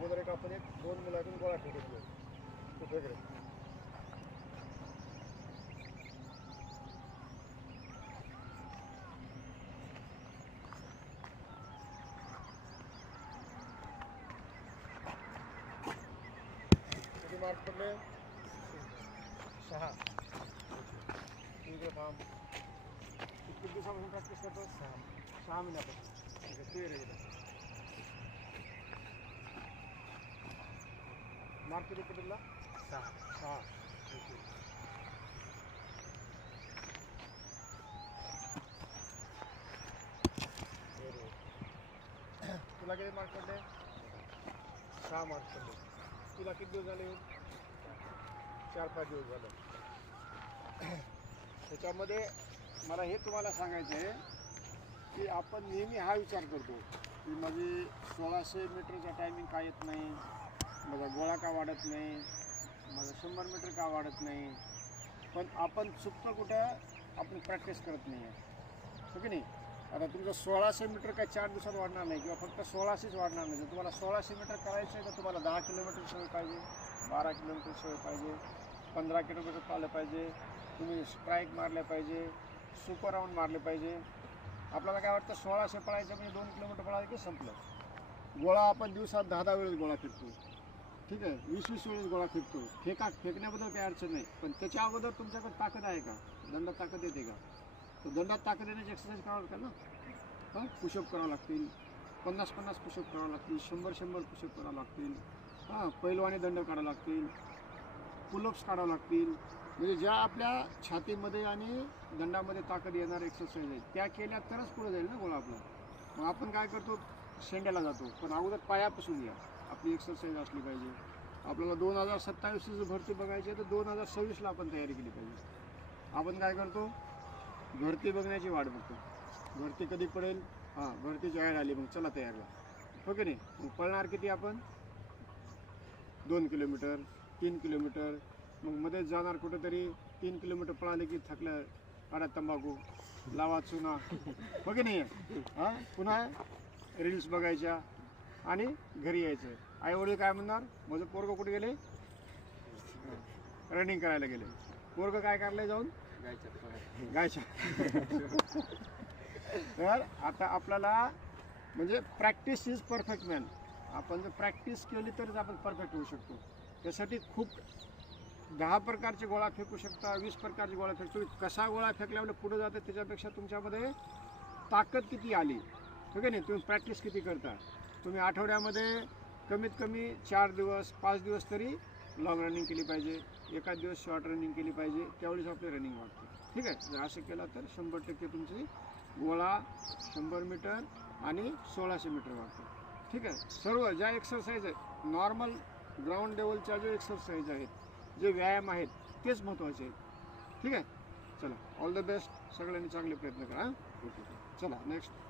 अगोदर एक आपण एक 2 मुलातून गोळा फेकून घेऊ खूप वेगळे किती मार्क पडले 6 इकडे थांब किती दिवसापासून प्रॅक्टिस करतो 6 महिन्यापासून ठीक आहे क्लिअर आहे मार्क किती पडला 6 तुला किती मार्क पडले 6 मार्क पडले तुला किती दिवस झाले 4-5 दिवस झाले त्याच्यामध्ये मला हे तुम्हाला सांगायचं आहे की आपण नेहमी हा विचार करतो की माझी 1600 मीटरचा टायमिंग का येत नाही माझा गोळा का वाढत नाही माझा 100 मीटर का वाढत नाही पण आपण चुकतं कुठं आपण प्रॅक्टिस करत नाही आहे हो की नाही आता तुमचं 1600 मीटर काय 4 दिवसात वाढणार नाही किंवा फक्त 1600च वाढणार नाही जर तुम्हाला 1600 मीटर करायचं आहे तर तुम्हाला 10 किलोमीटर सवय पाहिजे 12 किलोमीटर सवय पाहिजे 15 किलोमीटर पाळलं पाहिजे तुम्ही स्ट्राईक मारले पाहिजे सुपर राऊंड मारले पाहिजे आपल्याला काय वाटतं 1600 पळायचं म्हणजे 2 किलोमीटर पळायचं की संपलं गोळा आपण दिवसात 10 वेळेस गोळा फेकतो ठीक आहे 20 वेळेस गोळा फेकतो फेकण्याबद्दल काही अडचण नाही पण त्याच्या अगोदर तुमच्याकडे ताकद आहे का दंडात ताकद येते का तर दंडात ताकद येण्याची एक्सरसाइज करावं लागतं ना हां पुशअप करावं लागतील 50-50 पुशअप करावं लागतील 100-100 पुशअप करावं लागतील हां पैलवानी दंड काढावं लागतील पुलअप्स काढावं लागतील म्हणजे ज्या आपल्या छातीमध्ये आणि दंडामध्ये ताकद येणाऱ्या एक्सरसाइज आहेत त्या केल्या तरच पुढे जाईल ना गोळा आपला मग आपण काय करतो शेंड्याला जातो पण अगोदर पायापासून या आपली एक्सरसाइज असली पाहिजे आपल्याला 2027ची भरती बघायची आहे तर 2026ला आपण तयारी केली पाहिजे आपण काय करतो भरती बघण्याची वाट बघतो भरती कधी पडेल हां भरती जाहीर आली मग चला तयारला हो की नाही मग पळणार किती आपण 2 किलोमीटर 3 किलोमीटर मग मध्ये जाणार कुठेतरी 3 किलोमीटर पळाले की थकलं काढा तंबाखू लावा चुना हो की नाही हां पुन्हा रील्स बघायच्या आणि घरी यायचं आई वडील काय म्हणणार माझं पोरगं कुठे गेले रनिंग करायला गेले पोरगं काय करायला जाऊन गायच्या तर आता आपल्याला म्हणजे प्रॅक्टिस इज परफेक्ट मॅन आपण जर प्रॅक्टिस केली तरच आपण परफेक्ट होऊ शकतो त्यासाठी खूप 10 प्रकारचे गोळा फेकू शकता 20 प्रकारचे गोळा फेकतो कसा गोळा फेकल्यामुळे पुढे जाते त्याच्यापेक्षा तुमच्यामध्ये ताकद किती आली ठीक आहे नाही तुम्ही प्रॅक्टिस किती करता तुम्ही आठवड्यामध्ये कमीत कमी 4 दिवस 5 दिवस तरी लॉंग रनिंग केली पाहिजे एखाद दिवस शॉर्ट रनिंग केली पाहिजे त्यावेळेस आपली रनिंग वाढते ठीक आहे जर असं केलं तर 100% तुमची गोळा 100 मीटर आणि 1600 मीटर वाढते ठीक आहे सर्व ज्या एक्सरसाइज आहेत नॉर्मल ग्राउंड लेवलच्या जे एक्सरसाइज आहेत जे व्यायाम आहेत तेच महत्त्वाचे आहेत ठीक आहे चला ऑल द बेस्ट सगळ्यांनी चांगले प्रयत्न करा ओके चला नेक्स्ट